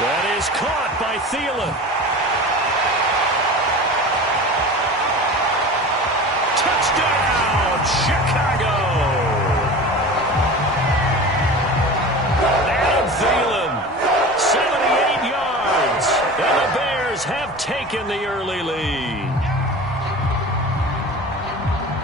That is caught by Thielen. Touchdown, Chicago. Adam Thielen, 78 yards. And the Bears have taken the early lead.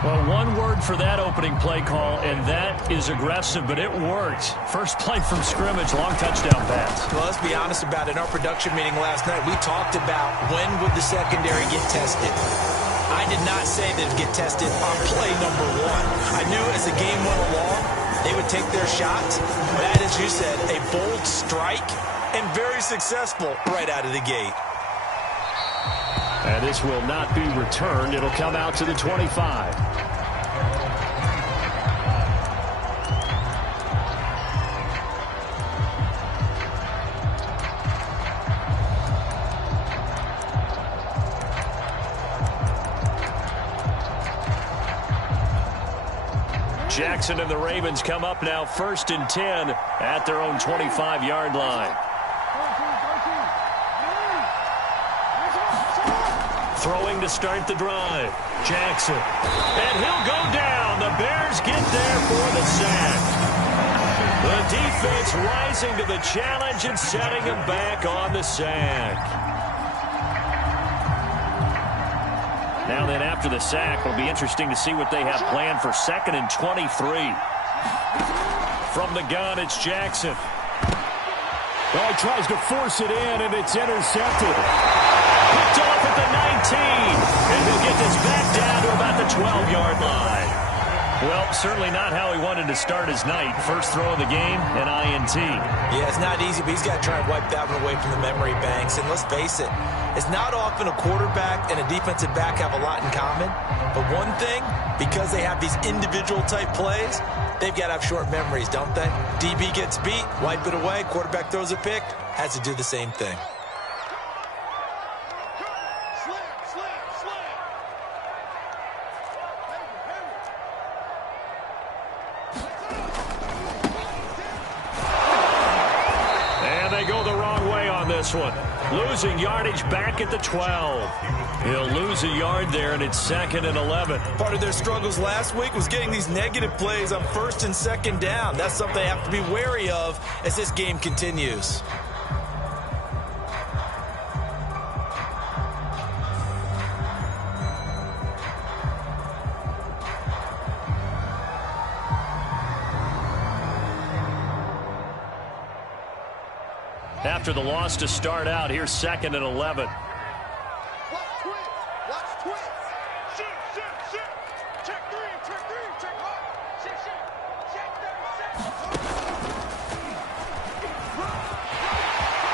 Well, one word for that opening play call, and that is aggressive, but it worked. First play from scrimmage, long touchdown pass. Well, let's be honest about it. In our production meeting last night, we talked about when would the secondary get tested. I did not say that it would get tested on play number one. I knew as the game went along, they would take their shots. That, as you said, a bold strike and very successful right out of the gate. And this will not be returned. It'll come out to the 25. Jackson and the Ravens come up now 1st and 10 at their own 25-yard line. Throwing to start the drive. Jackson. And he'll go down. The Bears get there for the sack. The defense rising to the challenge and setting him back on the sack. Now then, after the sack, it'll be interesting to see what they have planned for 2nd and 23. From the gun, it's Jackson. Well, he tries to force it in, and it's intercepted. Picked off at the 19, and he'll get this back down to about the 12-yard line. Well, certainly not how he wanted to start his night. First throw of the game, an INT. Yeah, it's not easy, but he's got to try and wipe that one away from the memory banks. And let's face it, it's not often a quarterback and a defensive back have a lot in common. But one thing, because they have these individual-type plays, they've got to have short memories, don't they? DB gets beat, wipe it away, quarterback throws a pick, has to do the same thing. One. Losing yardage back at the 12. He'll lose a yard there, and it's 2nd and 11. Part of their struggles last week was getting these negative plays on 1st and 2nd down. That's something they have to be wary of as this game continues. After the loss to start out, here's 2nd and 11.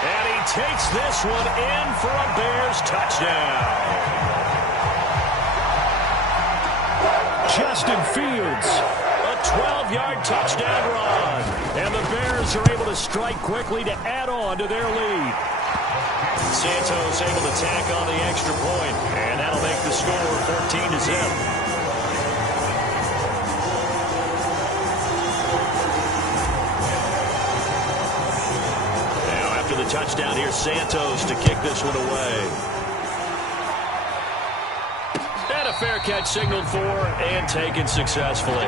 And he takes this one in for a Bears touchdown. Justin Fields, a 12-yard touchdown run. And the Bears are able to strike quickly to add on to their lead. Santos able to tack on the extra point, and that'll make the score 14-0. Now after the touchdown, here's Santos to kick this one away. And a fair catch signaled for and taken successfully.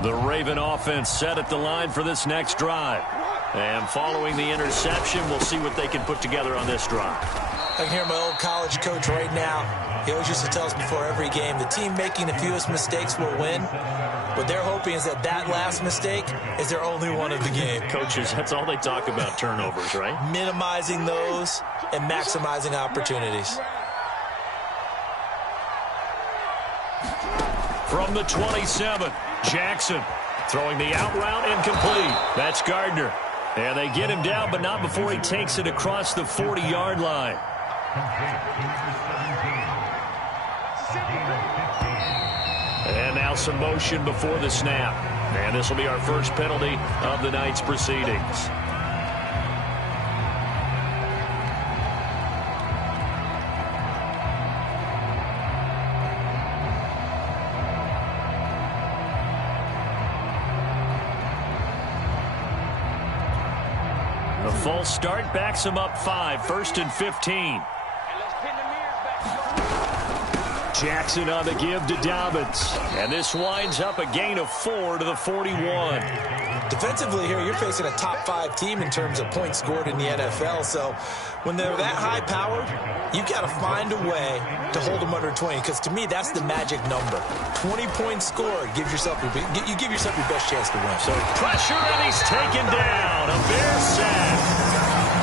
The Raven offense set at the line for this next drive. And following the interception, we'll see what they can put together on this drive. I can hear my old college coach right now. He always used to tell us before every game, the team making the fewest mistakes will win. What they're hoping is that that last mistake is their only one of the game. Coaches, that's all they talk about, turnovers, right? Minimizing those and maximizing opportunities. From the 27, Jackson throwing the out route incomplete. That's Gardner. And they get him down, but not before he takes it across the 40-yard line. And now some motion before the snap. And this will be our first penalty of the night's proceedings. false start backs him up 5, 1st and 15. Jackson on the give to Dobbins. And this winds up a gain of 4 to the 41. Defensively here, you're facing a top 5 team in terms of points scored in the NFL. So when they're that high-powered, you've got to find a way to hold them under 20. Because to me, that's the magic number. 20 points scored. You give yourself your best chance to win. So pressure, and he's taken down. A Bear sack.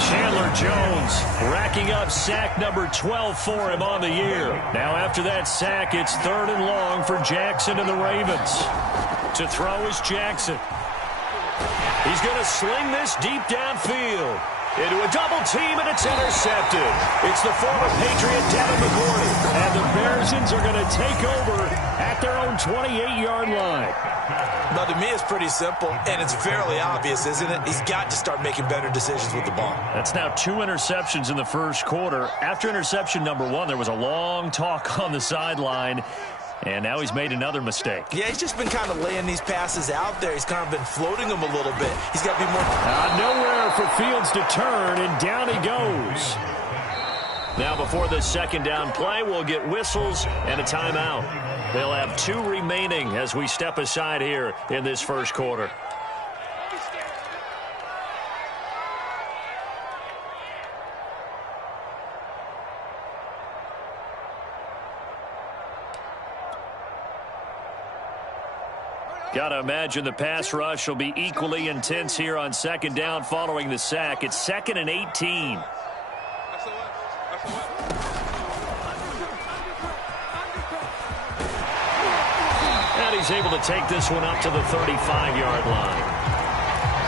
Chandler Jones racking up sack number 12 for him on the year. Now after that sack, it's 3rd and long for Jackson and the Ravens. To throw is Jackson. He's going to sling this deep downfield into a double team, and it's intercepted. It's the former Patriot Devin McCourty. And the Bearsons are going to take over at their own 28-yard line. Now, to me, it's pretty simple, and it's fairly obvious, isn't it? He's got to start making better decisions with the ball. That's now 2 interceptions in the first quarter. After interception number 1, there was a long talk on the sideline, and now he's made another mistake. Yeah, he's just been kind of laying these passes out there. He's kind of been floating them a little bit. He's got to be more... Nowhere for Fields to turn, and down he goes. Now before the second down play, we'll get whistles and a timeout. They'll have 2 remaining as we step aside here in this first quarter. Got to imagine the pass rush will be equally intense here on second down following the sack. It's 2nd and 18. And he's able to take this one up to the 35-yard line.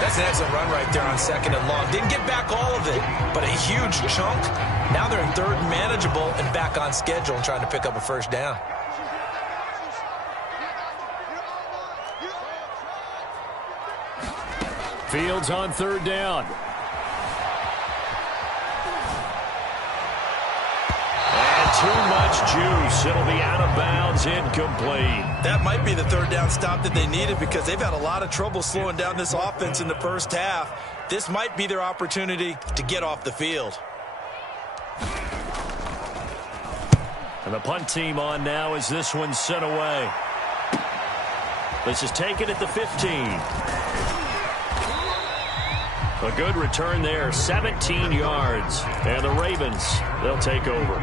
That's an excellent run right there on 2nd and long. Didn't get back all of it, but a huge chunk. Now they're in 3rd and manageable and back on schedule and trying to pick up a first down. Fields on 3rd down. And too much juice. It'll be out of bounds, incomplete. That might be the 3rd down stop that they needed because they've had a lot of trouble slowing down this offense in the first half. This might be their opportunity to get off the field. And the punt team on now as this one's sent away. This is taken at the 15. A good return there, 17 yards. And the Ravens, they'll take over.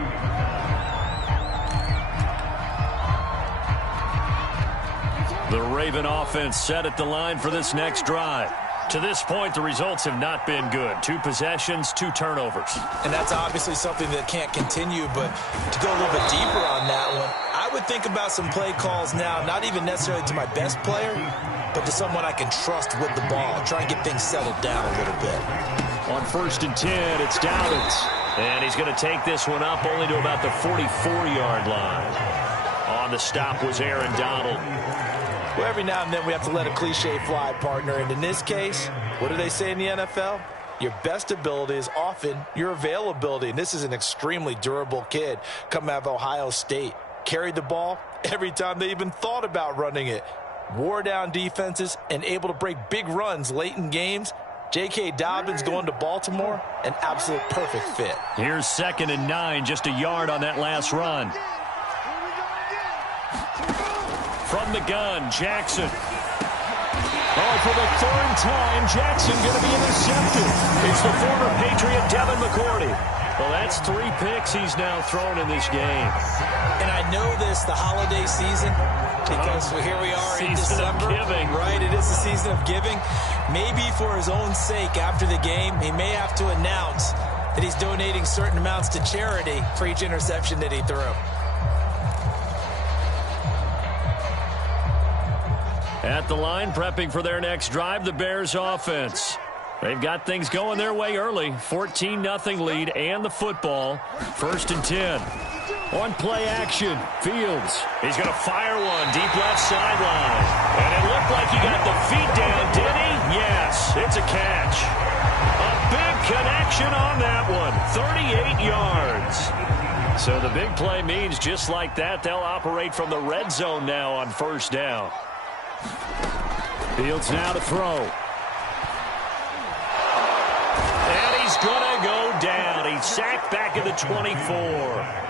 The Raven offense set at the line for this next drive. To this point, the results have not been good. 2 possessions, 2 turnovers. And that's obviously something that can't continue, but to go a little bit deeper on that one, I would think about some play calls now, not even necessarily to my best player, but to someone I can trust with the ball. Try and get things settled down a little bit. On 1st and 10, it's Dobbins. And he's going to take this one up only to about the 44-yard line. On the stop was Aaron Donald. Well, every now and then we have to let a cliche fly, partner. And in this case, what do they say in the NFL? Your best ability is often your availability. And this is an extremely durable kid coming out of Ohio State. Carried the ball every time they even thought about running it. Wore down defenses and able to break big runs late in games. J.K. Dobbins going to Baltimore, an absolute perfect fit. Here's 2nd and 9, just a yard on that last run. From the gun, Jackson. Oh, for the 3rd time, Jackson going to be intercepted. It's the former Patriot Devin McCourty. Well, that's 3 picks he's now thrown in this game. And I know this, the holiday season, because here we are in December. Giving. Right, it is the season of giving. Maybe for his own sake after the game, he may have to announce that he's donating certain amounts to charity for each interception that he threw. At the line, prepping for their next drive, the Bears offense. They've got things going their way early. 14-0 lead and the football. 1st and 10. On play action, Fields. He's going to fire one deep left sideline. And it looked like he got the feet down, did he? Yes, it's a catch. A big connection on that one. 38 yards. So the big play means just like that, they'll operate from the red zone now on 1st down. Fields now to throw. is going to go down. He's sacked back at the 24.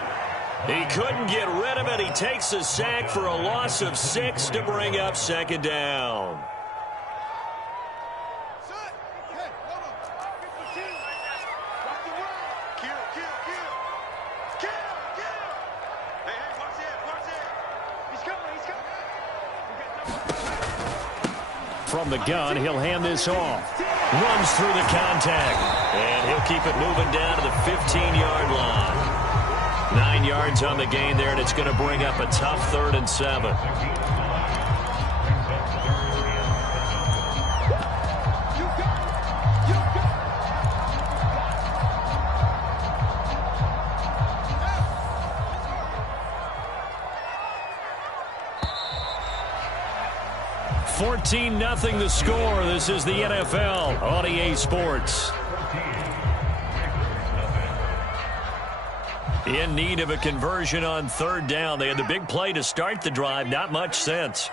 He couldn't get rid of it. He takes a sack for a loss of 6 to bring up second down. From the gun, he'll hand this off. Runs through the contact. And he'll keep it moving down to the 15-yard line. 9 yards on the gain there, and it's going to bring up a tough 3rd and 7. Nothing the score. This is the NFL on EA Sports. In need of a conversion on 3rd down. They had the big play to start the drive. Not much sense.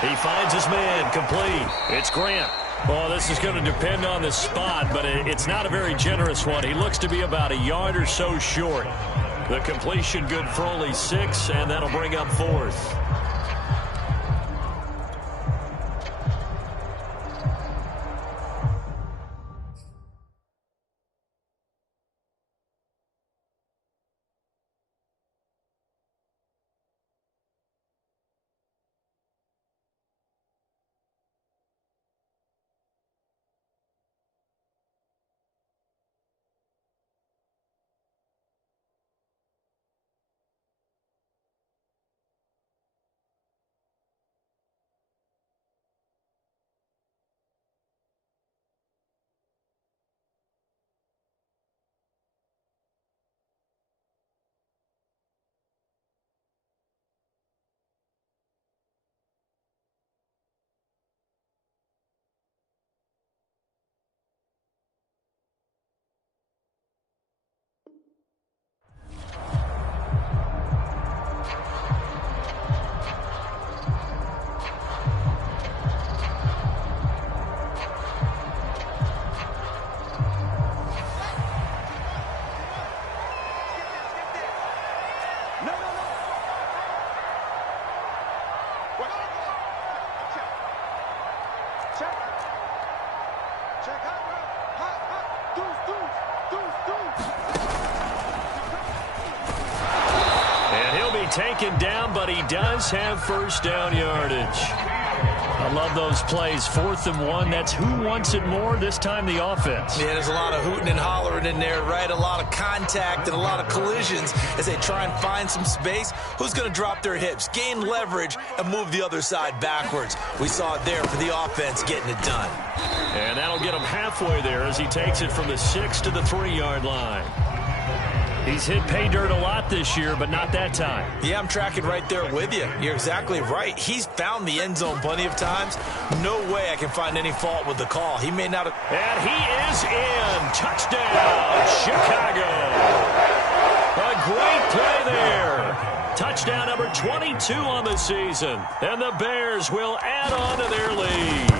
He finds his man complete. It's Grant. Well, this is going to depend on the spot, but it's not a very generous one. He looks to be about a yard or so short. The completion good for only 6, and that'll bring up 4th. Taken down, but he does have 1st down yardage. I love those plays. 4th and 1. That's who wants it more, this time the offense. Yeah, there's a lot of hooting and hollering in there, right? A lot of contact and a lot of collisions as they try and find some space. Who's going to drop their hips, gain leverage, and move the other side backwards? We saw it there for the offense getting it done. And that'll get him halfway there as he takes it from the 6 to the 3-yard line. He's hit pay dirt a lot this year, but not that time. Yeah, I'm tracking right there with you. You're exactly right. He's found the end zone plenty of times. No way I can find any fault with the call. He may not have... And he is in. Touchdown, Chicago. A great play there. Touchdown number 22 on the season. And the Bears will add on to their lead.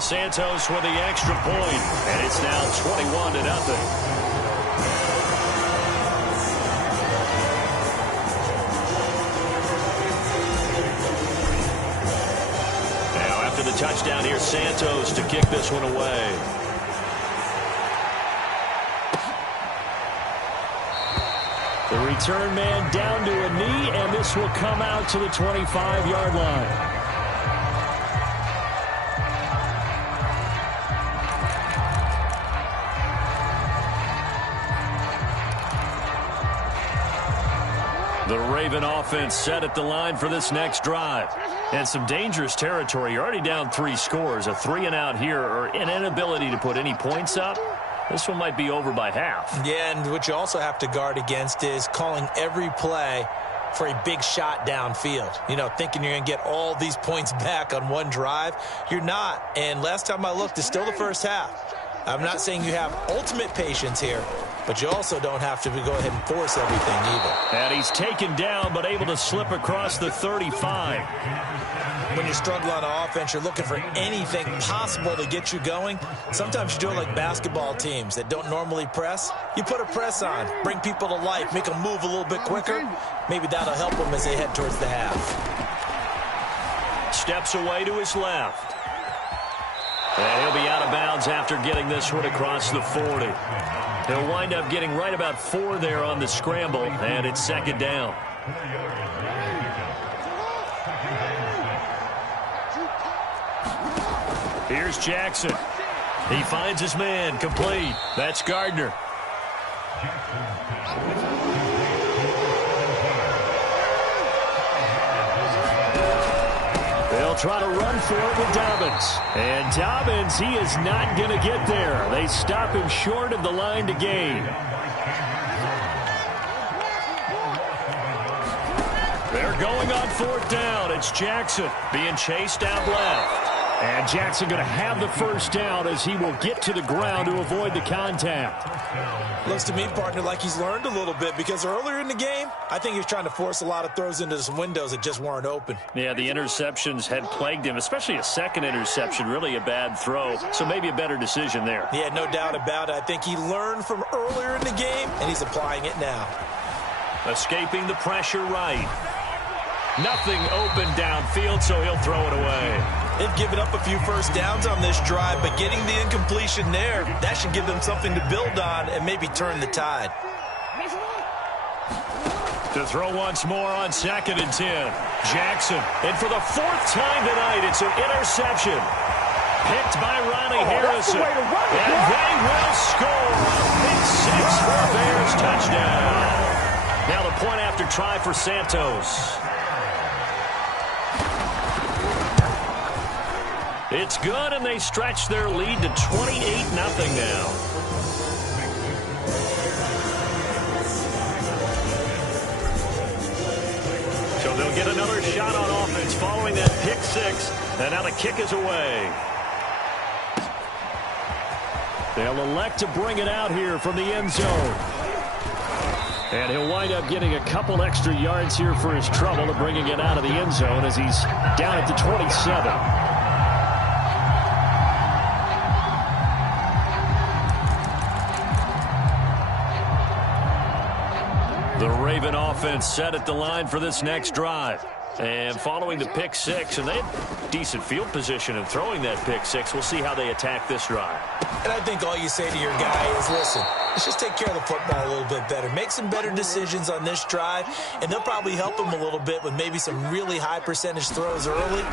Santos with the extra point, and it's now 21-0. The touchdown here, Santos to kick this one away. The return man down to a knee, and this will come out to the 25-yard line. The Raven offense set at the line for this next drive. And some dangerous territory. You're already down 3 scores. A 3-and-out here, or an inability to put any points up. This one might be over by half. Yeah, and what you also have to guard against is calling every play for a big shot downfield. You know, thinking you're going to get all these points back on one drive. You're not. And last time I looked, it's still the first half. I'm not saying you have ultimate patience here, but you also don't have to go ahead and force everything either. And he's taken down, but able to slip across the 35. when you're struggling on offense, you're looking for anything possible to get you going. Sometimes you do it like basketball teams that don't normally press. You put a press on, bring people to life, make them move a little bit quicker. Maybe that'll help them as they head towards the half. Steps away to his left. And he'll be out of bounds after getting this one across the 40. He'll wind up getting right about 4 there on the scramble, and it's second down. Here's Jackson. He finds his man, complete. That's Gardner. They'll try to run for it with Dobbins. And Dobbins, he is not going to get there. They stop him short of the line to gain. They're going on 4th down. It's Jackson being chased out left. And Jackson going to have the first down as he will get to the ground to avoid the contact. Looks to me, partner, like he's learned a little bit because earlier in the game, I think he was trying to force a lot of throws into some windows that just weren't open. Yeah, the interceptions had plagued him, especially a second interception, really a bad throw. So maybe a better decision there. Yeah, no doubt about it. I think he learned from earlier in the game, and he's applying it now. Escaping the pressure right. Nothing open downfield, so he'll throw it away. They've given up a few first downs on this drive, but getting the incompletion there, that should give them something to build on and maybe turn the tide. To throw once more on 2nd and 10. Jackson, and for the 4th time tonight, it's an interception. Picked by Ronnie Harrison. And they will score a big 6 for a Bears touchdown. Now the point after try for Santos. It's good, and they stretch their lead to 28-0 now. So they'll get another shot on offense following that pick 6, and now the kick is away. They'll elect to bring it out here from the end zone. And he'll wind up getting a couple extra yards here for his trouble of bringing it out of the end zone as he's down at the 27. The Raven offense set at the line for this next drive. And following the pick 6, and they had decent field position in throwing that pick 6. We'll see how they attack this drive. And I think all you say to your guy is, listen, let's just take care of the football a little bit better. Make some better decisions on this drive, and they'll probably help him a little bit with maybe some really high percentage throws early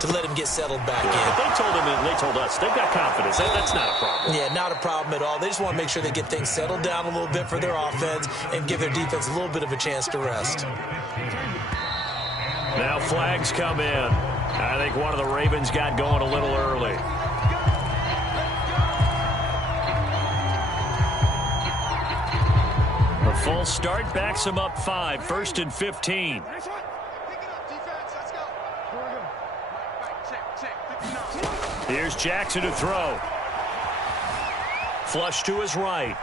to let him get settled back in. If they told him and they told us, they've got confidence. That's not a problem. Yeah, not a problem at all. They just want to make sure they get things settled down a little bit for their offense and give their defense a little bit of a chance to rest. Now flags come in. I think one of the Ravens got going a little early. The full start backs him up 5, 1st and 15. Here's Jackson to throw. Flush to his right.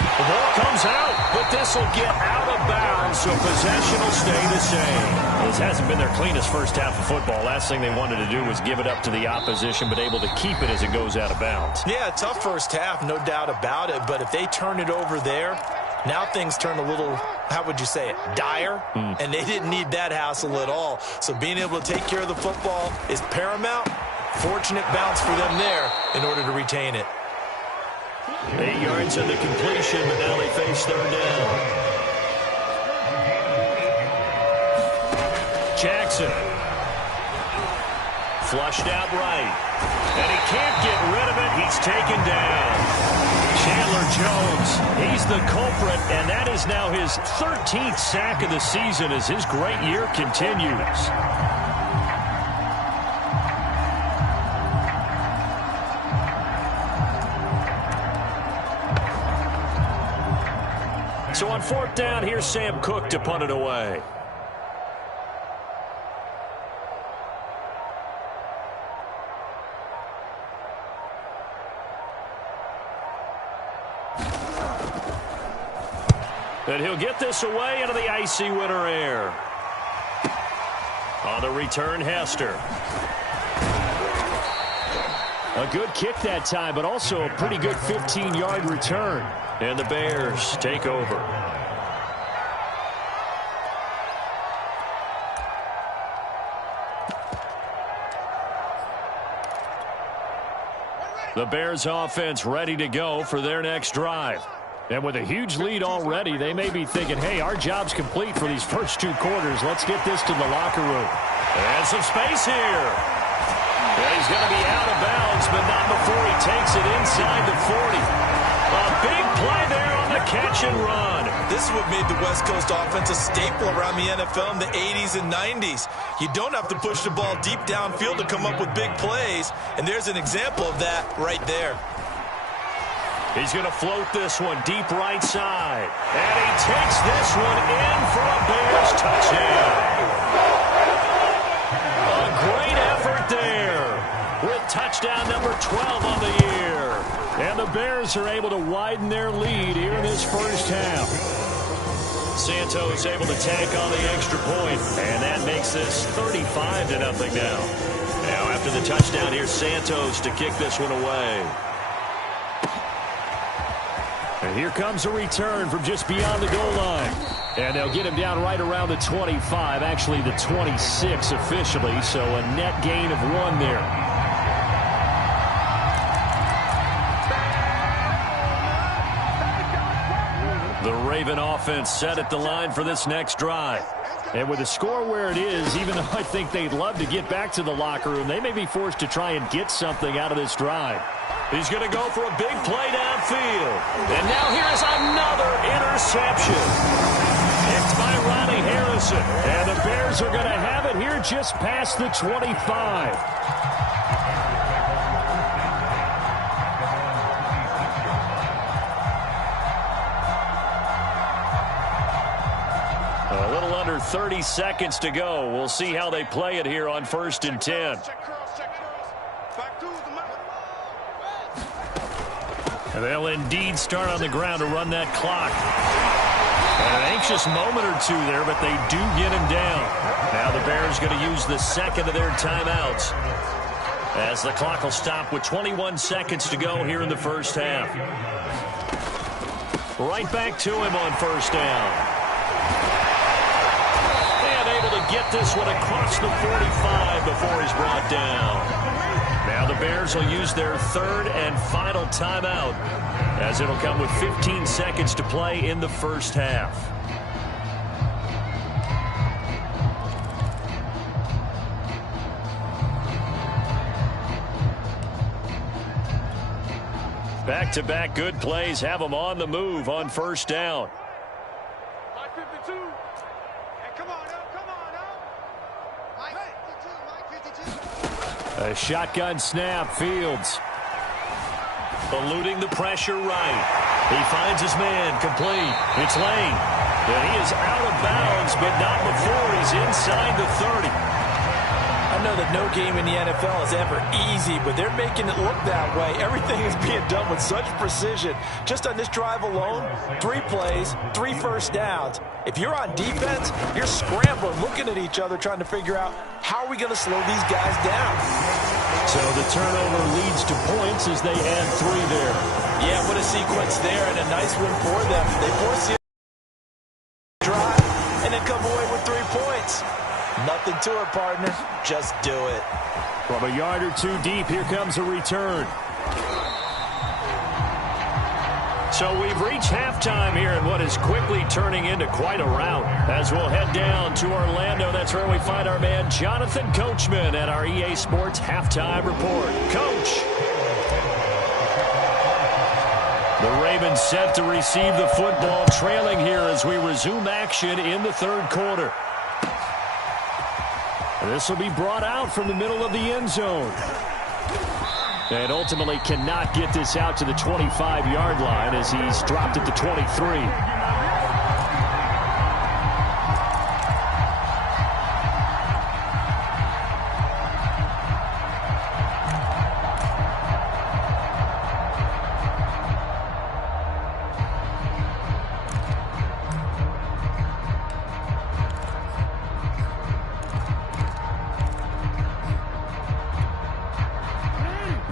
The ball comes out, but this will get out of bounds, so possession will stay the same. This hasn't been their cleanest first half of football. Last thing they wanted to do was give it up to the opposition, but able to keep it as it goes out of bounds. Yeah, tough first half, no doubt about it, but if they turn it over there, now things turn a little, how would you say it, dire, and they didn't need that hassle at all. So being able to take care of the football is paramount. Fortunate bounce for them there in order to retain it. 8 yards in the completion, but now they face 3rd down. Jackson. Flushed out right. And he can't get rid of it. He's taken down. Chandler Jones, he's the culprit, and that is now his 13th sack of the season as his great year continues. So on 4th down, here's Sam Cook to punt it away. And he'll get this away into the icy winter air. On the return, Hester. A good kick that time, but also a pretty good 15-yard return. And the Bears take over. The Bears offense ready to go for their next drive. And with a huge lead already, they may be thinking, hey, our job's complete for these first 2 quarters. Let's get this to the locker room. And some space here. Yeah, he's going to be out of bounds, but not before he takes it inside the 40. A big play there on the catch and run. This is what made the West Coast offense a staple around the NFL in the 80s and 90s. You don't have to push the ball deep downfield to come up with big plays, and there's an example of that right there. He's going to float this one deep right side. And he takes this one in for a Bears touchdown. A great effort there with touchdown number 12 on the year. And the Bears are able to widen their lead here in this first half. Santos able to tack on the extra point, and that makes this 35-0 now. Now after the touchdown, here's Santos to kick this one away. And here comes a return from just beyond the goal line. And they'll get him down right around the 25, actually the 26 officially, so a net gain of 1 there. The Raven offense set at the line for this next drive. And with the score where it is, even though I think they'd love to get back to the locker room, they may be forced to try and get something out of this drive. He's going to go for a big play downfield. And now here is another interception. Picked by Ronnie Harrison. And the Bears are going to have it here just past the 25. A little under 30 seconds to go. We'll see how they play it here on 1st and 10. And they'll indeed start on the ground to run that clock. And an anxious moment or two there, but they do get him down. Now the Bears going to use the second of their timeouts as the clock will stop with 21 seconds to go here in the first half. Right back to him on 1st down. And able to get this one across the 45 before he's brought down. Now the Bears will use their 3rd and final timeout as it'll come with 15 seconds to play in the first half. Back-to-back good plays have them on the move on 1st down. A shotgun snap, Fields. Eluding the pressure right. He finds his man, complete. It's Lane. And he is out of bounds, but not before he's inside the 30. I know that no game in the NFL is ever easy, but they're making it look that way. Everything is being done with such precision. Just on this drive alone, 3 plays, 3 first downs. If you're on defense, you're scrambling, looking at each other, trying to figure out how are we going to slow these guys down. So the turnover leads to points as they add 3 there. Yeah, what a sequence there, and a nice win for them. They force the drive and then come away with 3 points. Nothing to it, partner. Just do it. From a yard or 2 deep, here comes a return. So we've reached halftime here in what is quickly turning into quite a rout. As we'll head down to Orlando, that's where we find our man Jonathan Coachman at our EA Sports Halftime Report. Coach. The Ravens set to receive the football, trailing here as we resume action in the 3rd quarter. This will be brought out from the middle of the end zone. And ultimately cannot get this out to the 25-yard line as he's dropped at the 23.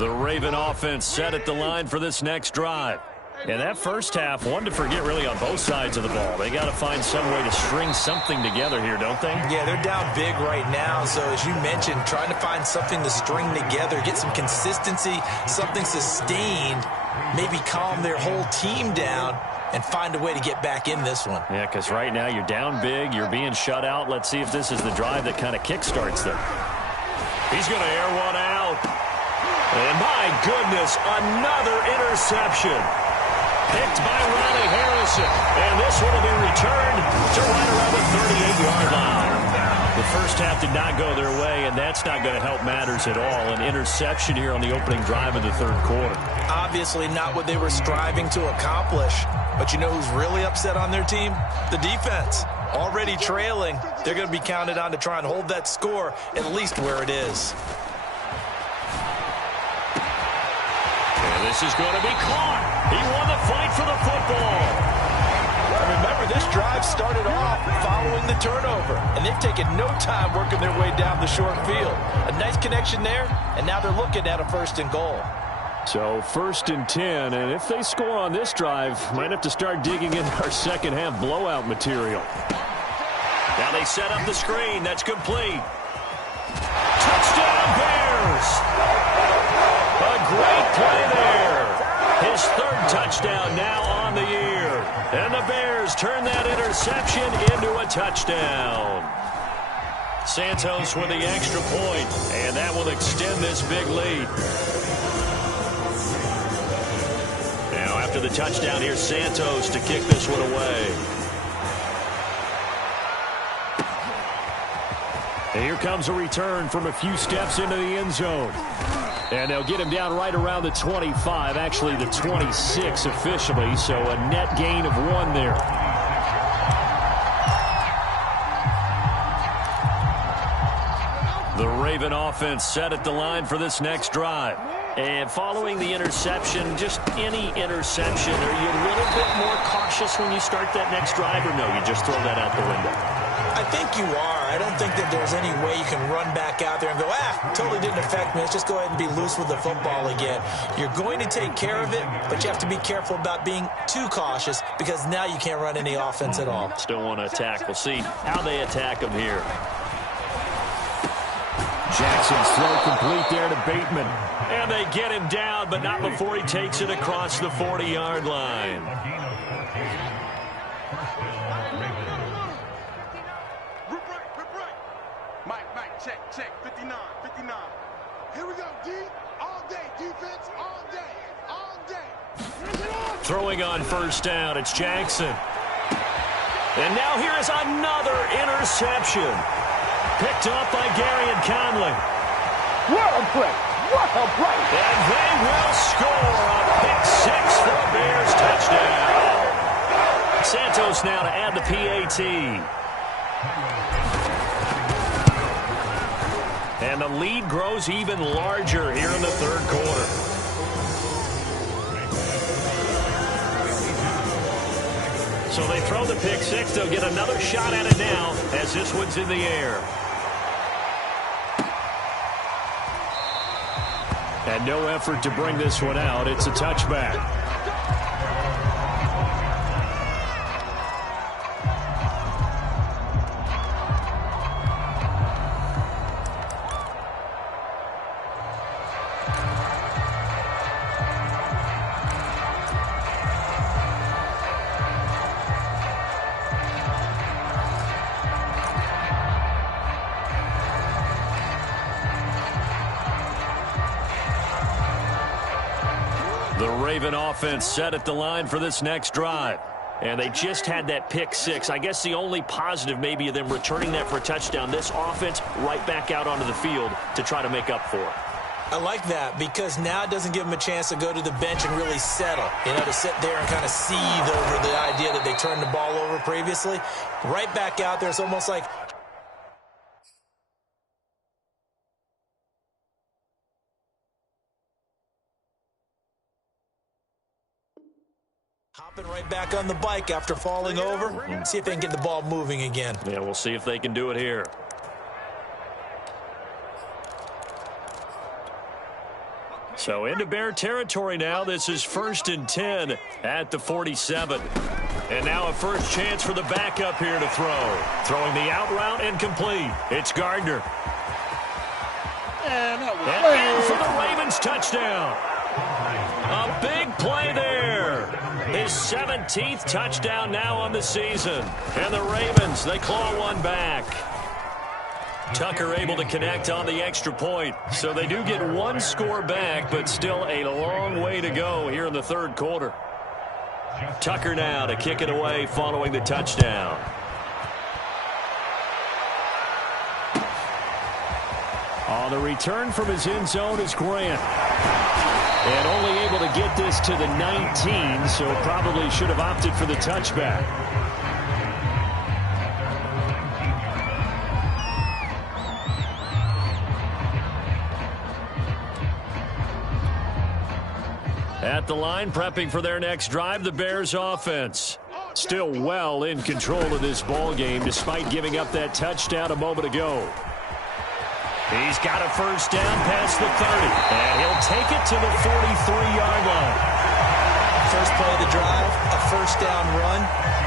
The Raven offense set at the line for this next drive. And that first half, one to forget really on both sides of the ball. They got to find some way to string something together here, don't they? Yeah, they're down big right now. So as you mentioned, trying to find something to string together, get some consistency, something sustained, maybe calm their whole team down and find a way to get back in this one. Yeah, because right now you're down big, you're being shut out. Let's see if this is the drive that kind of kickstarts them. He's going to air one out. And my goodness, another interception. Picked by Riley Harrison. And this one will be returned to right around the 38-yard line. The first half did not go their way, and that's not going to help matters at all. An interception here on the opening drive of the third quarter. Obviously not what they were striving to accomplish. But you know who's really upset on their team? The defense. Already trailing. They're going to be counted on to try and hold that score at least where it is. And this is going to be caught. He won the fight for the football. Remember, this drive started off following the turnover, and they've taken no time working their way down the short field. A nice connection there, and now they're looking at a 1st and goal. So 1st and 10, and if they score on this drive, might have to start digging in our second half blowout material. Now they set up the screen. That's complete. Touchdown Bears! A great play there. His 3rd touchdown now on the year. And the Bears turn that interception into a touchdown. Santos with the extra point, and that will extend this big lead. Now after the touchdown, here's Santos to kick this one away. And here comes a return from a few steps into the end zone. And they'll get him down right around the 25, actually the 26 officially, so a net gain of 1 there. The Raven offense set at the line for this next drive. And following the interception, just any interception, are you a little bit more cautious when you start that next drive, or no, you just throw that out the window? I think you are. I don't think that there's any way you can run back out there and go, totally didn't affect me. Let's just go ahead and be loose with the football again. You're going to take care of it, but you have to be careful about being too cautious because now you can't run any offense at all. Still want to attack. We'll see how they attack them here. Jackson's throw complete there to Bateman. And they get him down, but not before he takes it across the 40-yard line. Check, 59. Here we go, D. All day, defense, all day, all day. Throwing on 1st down, it's Jackson. And now here is another interception. Picked up by Gary and Conley. What a play! What a play! And they will score a pick-6 for a Bears touchdown. Santos now to add the PAT. And the lead grows even larger here in the third quarter. So they throw the pick-6. They'll get another shot at it now as this one's in the air. And no effort to bring this one out. It's a touchback. The Raven offense set at the line for this next drive. And they just had that pick-6. I guess the only positive maybe of them returning that for a touchdown. This offense right back out onto the field to try to make up for it. I like that because now it doesn't give them a chance to go to the bench and really settle. You know, to sit there and kind of seethe over the idea that they turned the ball over previously. Right back out there, it's almost like hopping right back on the bike after falling over. See if they can get the ball moving again. Yeah, we'll see if they can do it here. So into Bear territory now. This is 1st and 10 at the 47. And now a first chance for the backup here to throw. Throwing the out route and complete. It's Gardner. And that was And for the Ravens, touchdown. A big play there. His 17th touchdown now on the season. And the Ravens, they claw one back. Tucker able to connect on the extra point. So they do get one score back, but still a long way to go here in the third quarter. Tucker now to kick it away following the touchdown. On the return from his end zone is Grant. And only able to get this to the 19, so probably should have opted for the touchback. At the line, prepping for their next drive, the Bears offense. Still well in control of this ball game, despite giving up that touchdown a moment ago. He's got a first down past the 30, and he'll take it to the 43-yard line. First play of the drive, a first down run.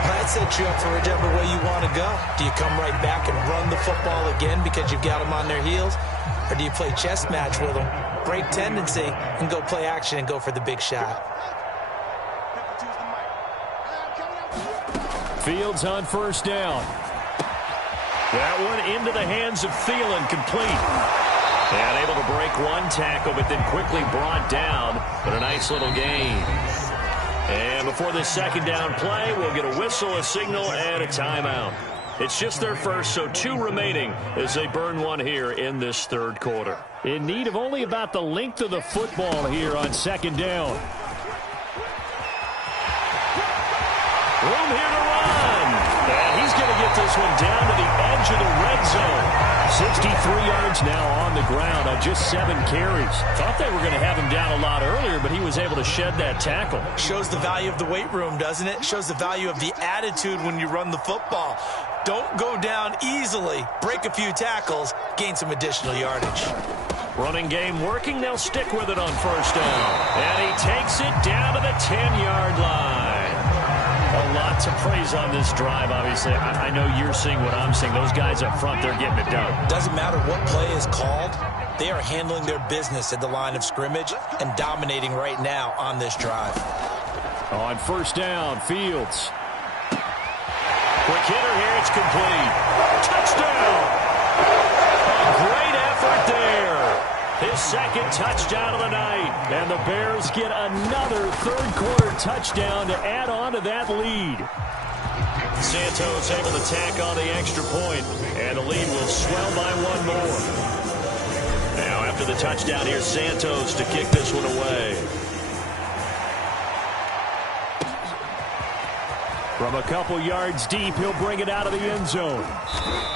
That sets you up for whichever way you want to go. Do you come right back and run the football again because you've got them on their heels? Or do you play chess match with them, break tendency, and go play action and go for the big shot? Fields on first down. That one into the hands of Thielen, complete. And able to break one tackle, but then quickly brought down. But a nice little gain. And before this second down play, we'll get a whistle, a signal, and a timeout. It's just their first, so 2 remaining as they burn one here in this third quarter. In need of only about the length of the football here on second down. Room here to run. And he's going to get this one down to the edge of the red zone. 63 yards now on the ground on just 7 carries. Thought they were going to have him down a lot earlier, but he was able to shed that tackle. Shows the value of the weight room, doesn't it? Shows the value of the attitude when you run the football. Don't go down easily. Break a few tackles. Gain some additional yardage. Running game working. They'll stick with it on first down. And he takes it down to the 10-yard line. A lot to praise on this drive, obviously. I know you're seeing what I'm seeing. Those guys up front, they're getting it done. Doesn't matter what play is called. They are handling their business at the line of scrimmage and dominating right now on this drive. On first down, Fields. Quick hitter here, it's complete. Touchdown! A great effort there. His second touchdown of the night. And the Bears get another third-quarter touchdown to add on to that lead. Santos able to tack on the extra point, and the lead will swell by one more. Now after the touchdown, here's Santos to kick this one away. From a couple yards deep, he'll bring it out of the end zone.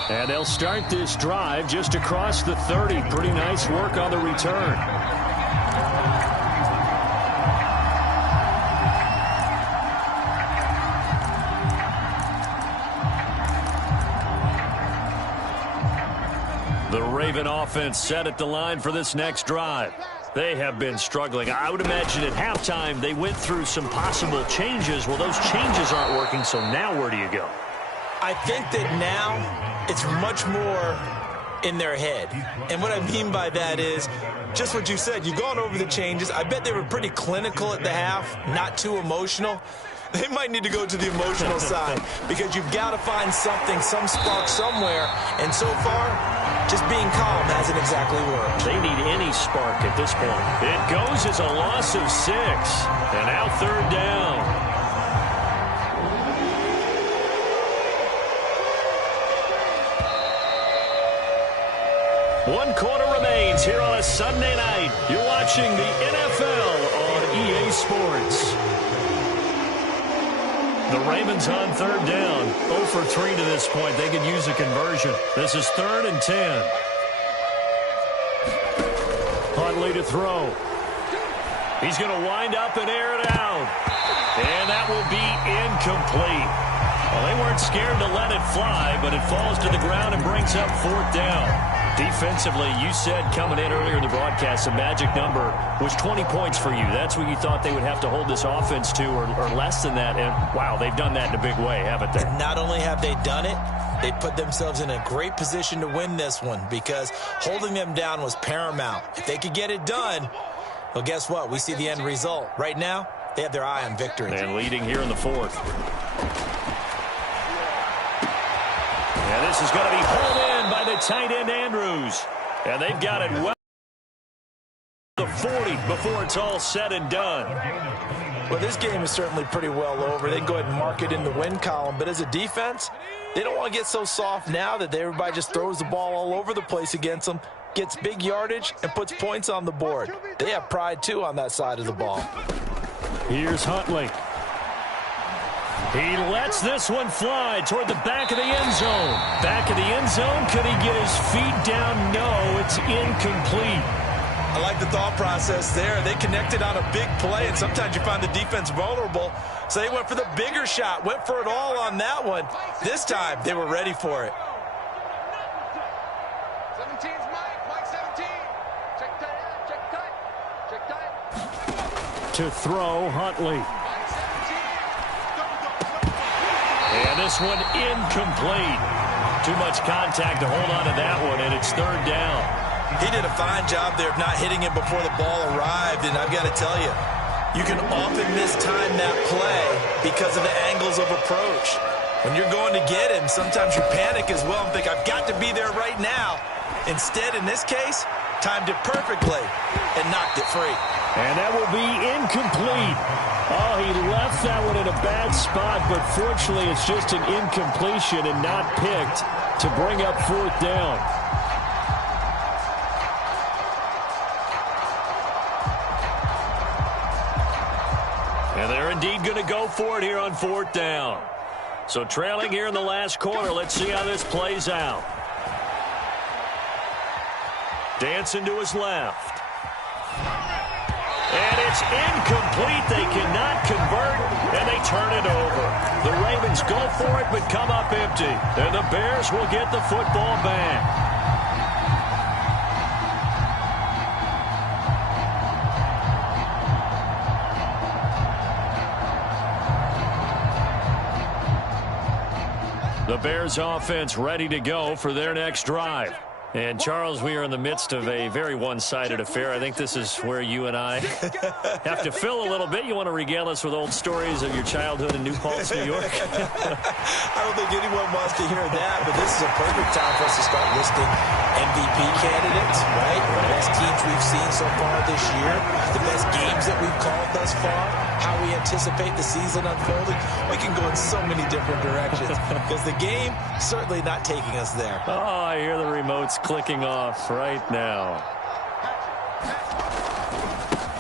And they'll start this drive just across the 30. Pretty nice work on the return. The Raven offense set at the line for this next drive. They have been struggling. I would imagine at halftime they went through some possible changes. Well, those changes aren't working, so now where do you go? I think that now it's much more in their head. And what I mean by that is just what you said. You've gone over the changes. I bet they were pretty clinical at the half, not too emotional. They might need to go to the emotional side because you've got to find something, some spark somewhere. And so far, just being calm hasn't exactly worked. They need any spark at this point. It goes as a loss of 6. And now third down. One quarter remains here on a Sunday night. You're watching the NFL on EA Sports. The Ravens on third down. 0 for 3 to this point. They could use a conversion. This is 3rd and 10. Huntley to throw. He's going to wind up and air it out. And that will be incomplete. Well, they weren't scared to let it fly, but it falls to the ground and brings up 4th down. Defensively, you said coming in earlier in the broadcast, the magic number was 20 points for you. That's what you thought they would have to hold this offense to, or less than that. And, wow, they've done that in a big way, haven't they? Not only have they done it, they put themselves in a great position to win this one because holding them down was paramount. If they could get it done, well, guess what? We see the end result. Right now, they have their eye on victory. And leading here in the fourth. And this is going to be pulled in by the tight end, Andrews. And they've got it well to 40 before it's all said and done. Well, this game is certainly pretty well over. They can go ahead and mark it in the win column. But as a defense, they don't want to get so soft now that everybody just throws the ball all over the place against them, gets big yardage, and puts points on the board. They have pride, too, on that side of the ball. Here's Huntley. He lets this one fly toward the back of the end zone. Back of the end zone. Could he get his feet down? No, it's incomplete. I like the thought process there. They connected on a big play, and sometimes you find the defense vulnerable. So they went for the bigger shot, went for it all on that one. This time, they were ready for it. 17's Mike 17. Check tight. To throw, Huntley. And this one incomplete. Too much contact to hold on to that one, and it's third down. He did a fine job there of not hitting it before the ball arrived, and I've got to tell you, you can often mistime that play because of the angles of approach. When you're going to get him, sometimes you panic as well and think, I've got to be there right now. Instead, in this case, timed it perfectly and knocked it free. And that will be incomplete. Oh, he left that one in a bad spot, but fortunately it's just an incompletion and not picked to bring up fourth down. And they're indeed going to go for it here on fourth down. So trailing here in the last quarter, let's see how this plays out. Dancing to his left. And it's incomplete. They cannot convert, and they turn it over. The Ravens go for it, but come up empty. And the Bears will get the football back. The Bears offense ready to go for their next drive. And, Charles, we are in the midst of a very one-sided affair. I think this is where you and I have to fill a little bit. You want to regale us with old stories of your childhood in New Paltz, New York? I don't think anyone wants to hear that, but this is a perfect time for us to start listing MVP candidates, right? The best teams we've seen so far this year, the best games that we've called thus far, how we anticipate the season unfolding. We can go in so many different directions because the game certainly not taking us there. Oh, I hear the remotes clicking off right now.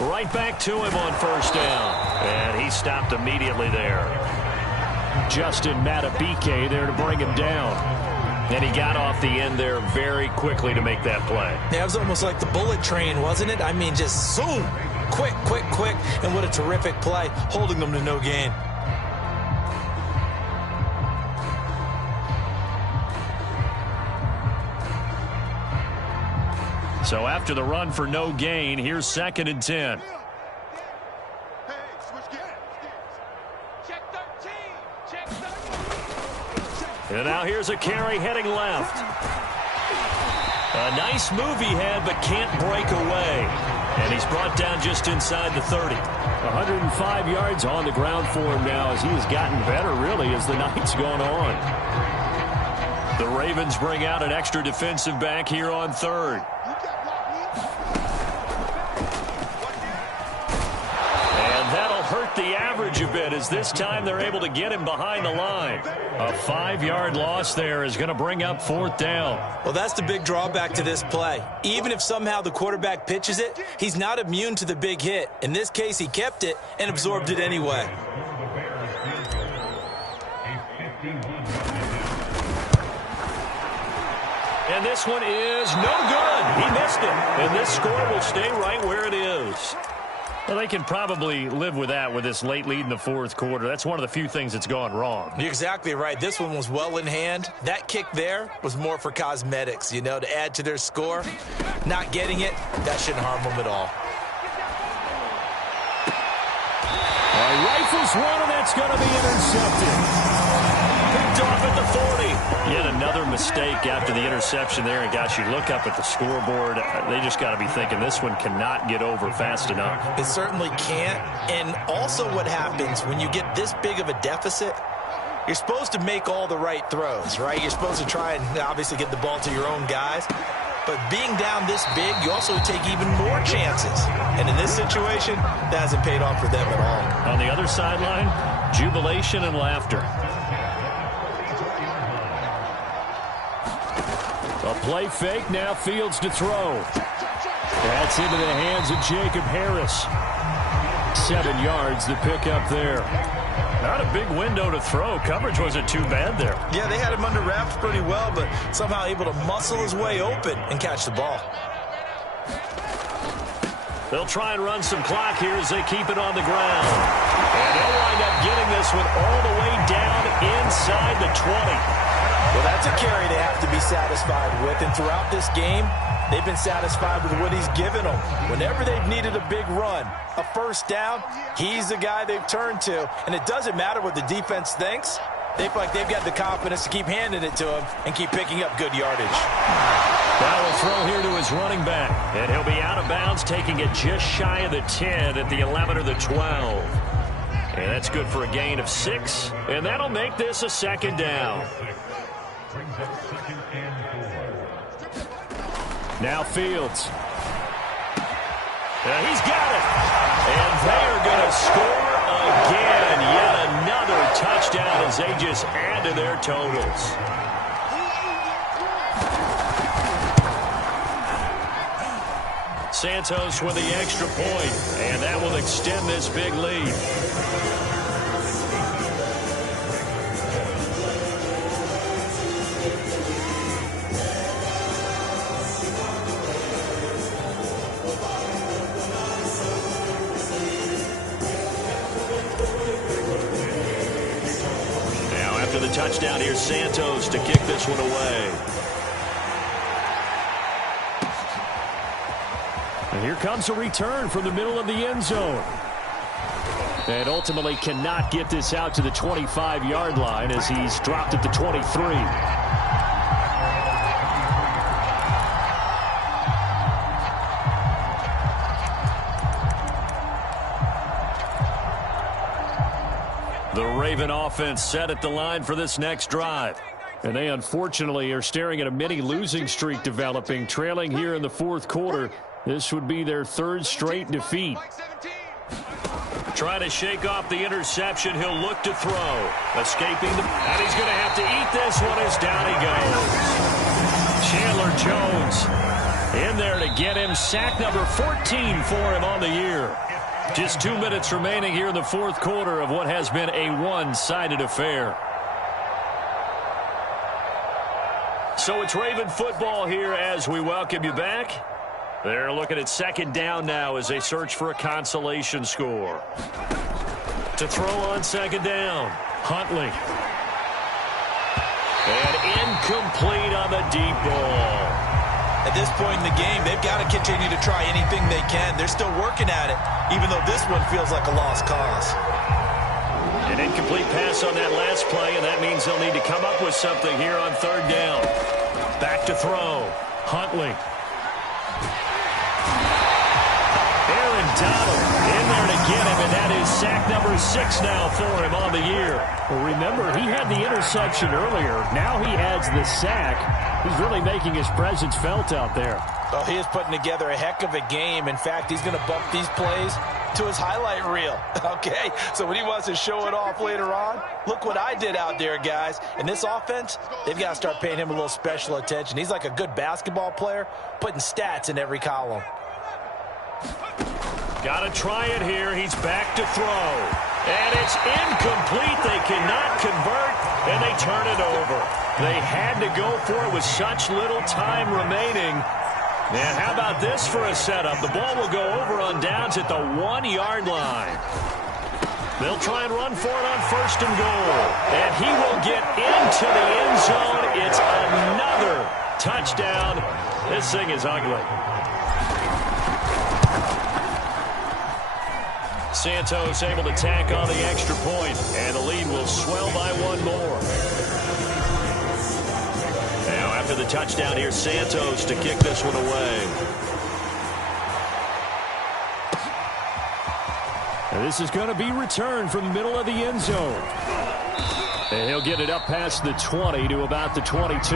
Right back to him on first down. And he stopped immediately there. Justin Matabike there to bring him down. And he got off the end there very quickly to make that play. Yeah, it was almost like the bullet train, wasn't it? I mean, just zoom. Quick, quick, quick. And what a terrific play, holding them to no gain. So after the run for no gain, here's 2nd and 10. Hey, switch gears. Check 13. Check 13. And now here's a carry heading left. A nice move he had, but can't break away. And he's brought down just inside the 30. 105 yards on the ground for him now as he has gotten better, really, as the night's gone on. The Ravens bring out an extra defensive back here on third. Hurt the average a bit as this time they're able to get him behind the line. A 5-yard loss there is going to bring up fourth down. Well, that's the big drawback to this play. Even if somehow the quarterback pitches it, he's not immune to the big hit. In this case, he kept it and absorbed it anyway. And this one is no good. He missed it. And this score will stay right where it is. Well, they can probably live with that with this late lead in the fourth quarter. That's one of the few things that's gone wrong. You're exactly right. This one was well in hand. That kick there was more for cosmetics, you know, to add to their score. Not getting it, that shouldn't harm them at all. Rifles one, and that's going to be intercepted. Picked off at the 40. Yet another mistake after the interception there. And, gosh, you look up at the scoreboard. They just got to be thinking this one cannot get over fast enough. It certainly can't. And also what happens when you get this big of a deficit, you're supposed to make all the right throws, right? You're supposed to try and obviously get the ball to your own guys. But being down this big, you also take even more chances. And in this situation, that hasn't paid off for them at all. On the other sideline, jubilation and laughter. A play fake, now Fields to throw. That's into the hands of Jacob Harris. 7 yards, the pickup there. Not a big window to throw. Coverage wasn't too bad there. Yeah, they had him under wraps pretty well, but somehow able to muscle his way open and catch the ball. They'll try and run some clock here as they keep it on the ground. And they'll wind up getting this one all the way down inside the 20. Well, that's a carry they have to be satisfied with. And throughout this game, they've been satisfied with what he's given them. Whenever they've needed a big run, a first down, he's the guy they've turned to. And it doesn't matter what the defense thinks. They feel like they've got the confidence to keep handing it to him and keep picking up good yardage. Now will throw here to his running back. And he'll be out of bounds, taking it just shy of the 10 at the 11 or the 12. And that's good for a gain of 6. And that'll make this a second down. Now Fields. He's got it. And they're going to score again. Yet another touchdown as they just add to their totals. Santos with the extra point, and that will extend this big lead. The touchdown here, Santos to kick this one away. And here comes a return from the middle of the end zone. And ultimately cannot get this out to the 25-yard line as he's dropped at the 23. The Raven offense set at the line for this next drive. And they unfortunately are staring at a mini losing streak developing, trailing here in the fourth quarter. This would be their 3rd straight defeat. Trying to shake off the interception. He'll look to throw. Escaping the... And he's going to have to eat this one as down he goes. Chandler Jones in there to get him. Sack number 14 for him on the year. Just 2 minutes remaining here in the fourth quarter of what has been a one-sided affair. So it's Raven football here as we welcome you back. They're looking at second down now as they search for a consolation score. To throw on second down, Huntley. And incomplete on the deep ball. At this point in the game, they've got to continue to try anything they can. They're still working at it, even though this one feels like a lost cause. An incomplete pass on that last play, and that means they'll need to come up with something here on third down. Back to throw. Huntley. Aaron Donald in there to get him, and that is sack number 6 now for him on the year. Well, remember, he had the interception earlier. Now he adds the sack. He's really making his presence felt out there. Oh, he is putting together a heck of a game. In fact, he's going to bump these plays to his highlight reel. Okay, so when he wants to show it off later on, look what I did out there, guys. And this offense, they've got to start paying him a little special attention. He's like a good basketball player, putting stats in every column. Got to try it here. He's back to throw. And it's incomplete. They cannot convert, and they turn it over. They had to go for it with such little time remaining. And how about this for a setup? The ball will go over on downs at the 1-yard line. They'll try and run for it on 1st and goal. And he will get into the end zone. It's another touchdown. This thing is ugly. Santos able to tack on the extra point, and the lead will swell by 1 more. Now after the touchdown, here's Santos to kick this one away. And this is going to be returned from the middle of the end zone. And he'll get it up past the 20 to about the 22.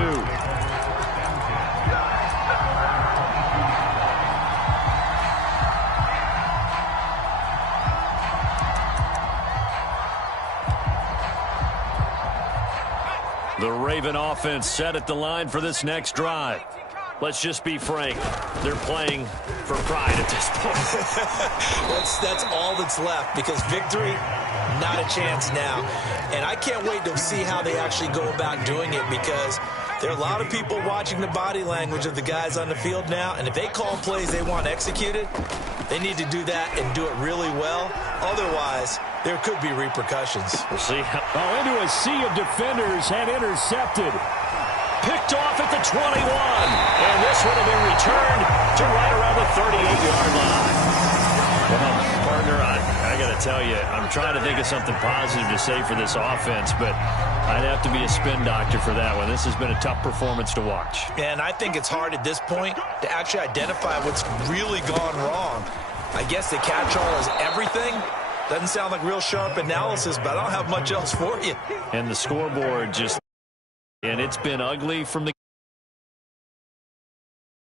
The Raven offense set at the line for this next drive. Let's just be frank. They're playing for pride at this point. That's all that's left, because victory, not a chance now. And I can't wait to see how they actually go about doing it, because there are a lot of people watching the body language of the guys on the field now, and if they call plays they want executed, they need to do that and do it really well. Otherwise, there could be repercussions. We'll see. Into a sea of defenders and intercepted. Picked off at the 21. And this one will be returned to right around the 38-yard line. Well, partner, I got to tell you, I'm trying to think of something positive to say for this offense, but I'd have to be a spin doctor for that one. This has been a tough performance to watch. And I think it's hard at this point to actually identify what's really gone wrong. I guess the catch-all is everything. Doesn't sound like real sharp analysis, but I don't have much else for you. And the scoreboard just, and it's been ugly from the